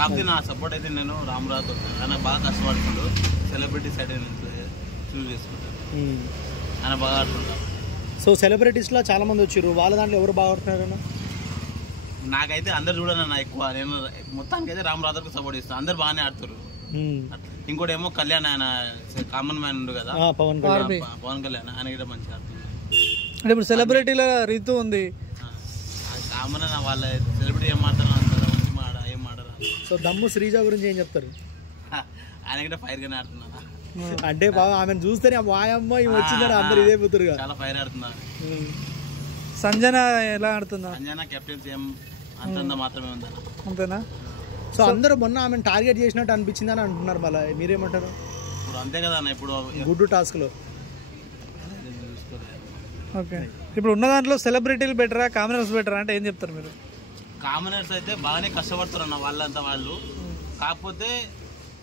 కాకపోతే నా సపోర్ట్ అయితే నేను రామ్ రాథోడ్ ఆయన బాగా కష్టపడుతుండు, సెలబ్రిటీ సైడ్ చూస్ చేసుకుంటాను, ఆయన బాగా ఆడుతుంటాను. సో సెలబ్రిటీస్లో చాలా మంది వచ్చారు, వాళ్ళ దాంట్లో ఎవరు బాగా ఆడుతున్నారన్న? నాకైతే అందరు చూడనన్నా ఎక్కువ, నేను మొత్తానికి అయితే రామ్ రాథోడ్కి సపోర్ట్ చేస్తాను, అందరు బాగానే ఆడుతారు. ఇంకోటి ఏమో కళ్యాణ్, ఆయన కామన్ మ్యాన్ ఉండు కదా పవన్ కళ్యాణ్, ఆయన కూడా మంచిగా ఆడుతున్నారు. అంటే ఇప్పుడు సెలబ్రిటీల రీతు ఉంది, కామన్ వాళ్ళ సెలబ్రిటీ ఏం ఆడతారు అంటారు, మంచి ఏం ఆడరు. సో దమ్ము శ్రీజ గురించి ఏం చెప్తారు? ఆయన కూడా ఫైర్ గానే ఆడుతున్నారు, అంటే బాగా ఆమెను చూస్తేనే వాయమ్మ వచ్చిందని అందరు ఇదే పోతారు, చాలా ఫైర్ ఆడుతున్నారు. సంజన ఎలా ఆడుతుందా? సంజన కెప్టెన్స్ ఏం అంతంత మాత్రమే ఉందా, అంతేనా? సో అందరూ మొన్న ఆమెను టార్గెట్ చేసినట్టు అనిపించింది అని అంటున్నారు, మళ్ళీ మీరేమంటారు? ఇప్పుడు అంతే కదా అన్న, ఇప్పుడు గుడ్ టాస్క్ లో. ఓకే, ఇప్పుడు ఉన్న దాంట్లో సెలబ్రిటీలు బెటరా కామనర్స్ బెటరా అంటే ఏం చెప్తారు మీరు? కామనర్స్ అయితే బాగానే కష్టపడతారు అన్న వాళ్ళంతా వాళ్ళు, కాకపోతే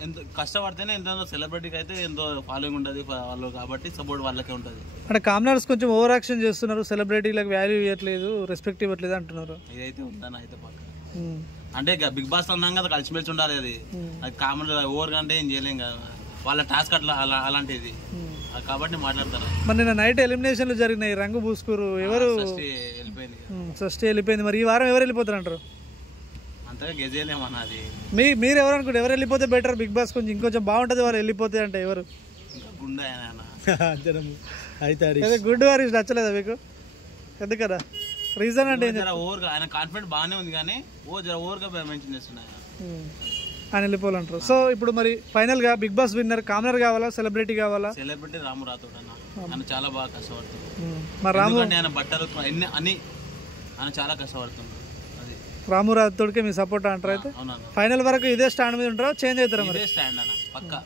ఎంతో కష్టపడితేనే ఎంతో సెలబ్రిటీకి అయితే ఎంతో ఫాలోయింగ్ ఉంటుంది వాళ్ళు, కాబట్టి సపోర్ట్ వాళ్ళకే ఉంటుంది. అంటే కామనర్స్ కొంచెం ఓవర్ యాక్షన్ చేస్తున్నారు, సెలబ్రిటీలకు వాల్యూ ఇవ్వట్లేదు, రెస్పెక్ట్ ఇవ్వట్లేదు అంటున్నారు. ఇదైతే ఉందని అయితే పక్క, అంటే బిగ్ బాస్ అన్నాం కదా కలిసిమెలిసి ఉండాలి, అది కామన్ ఓవర్ కంటే ఏం చేయలేం కదా, వాళ్ళ టాస్క్ అట్లా అలాంటిది కాబట్టి మాట్లాడతారు. మరి నిన్న నైట్ ఎలిమినేషన్లు జరిగినాయి, రంగు పూసుకురు, ఎవరు వెళ్ళిపోయింది, ఫస్ట్ వెళ్ళిపోయింది, మరి ఈ వారం ఎవరు వెళ్ళిపోతారు అంటారు? అంతగా గెజేలేమన్నా, అది మీరు ఎవరు అనుకుంటే ఎవరు వెళ్ళిపోతే బెటర్ బిగ్ బాస్ ఇంకొంచెం బాగుంటుంది వాళ్ళు వెళ్ళిపోతే అంటే ఎవరు? ఇంకా గుండె అయితే గుడ్ వారి నచ్చలేదా మీకు? ఎందుకదా రీజన్ అంటే ఓవర్గా ఆయన కాన్ఫిడెంట్ బాగానే ఉంది, కానీ ఓవర్గా మెన్షన్ చేస్తున్నాయి ఆయన వెళ్ళిపోవాలంటారు. సో ఇప్పుడు మరి ఫైనల్ గా బిగ్ బాస్ విన్నర్ కామనర్ కావాలా సెలబ్రిటీ కావాలా? సెలబ్రిటీ రాము రాథోడ్ అన్న, ఆయన చాలా బాగా కష్టపడుతుంది. మరి రాము ఆయన బట్టలు అని ఆయన చాలా కష్టపడుతుంది, అది రాము రాథోడ్కే మీ సపోర్ట్ అంటారు. అయితే ఫైనల్ వరకు ఇదే స్టాండ్ మీద ఉంటారా, చేంజ్ అవుతారా? ఇదే స్టాండ్ అన్న పక్కా.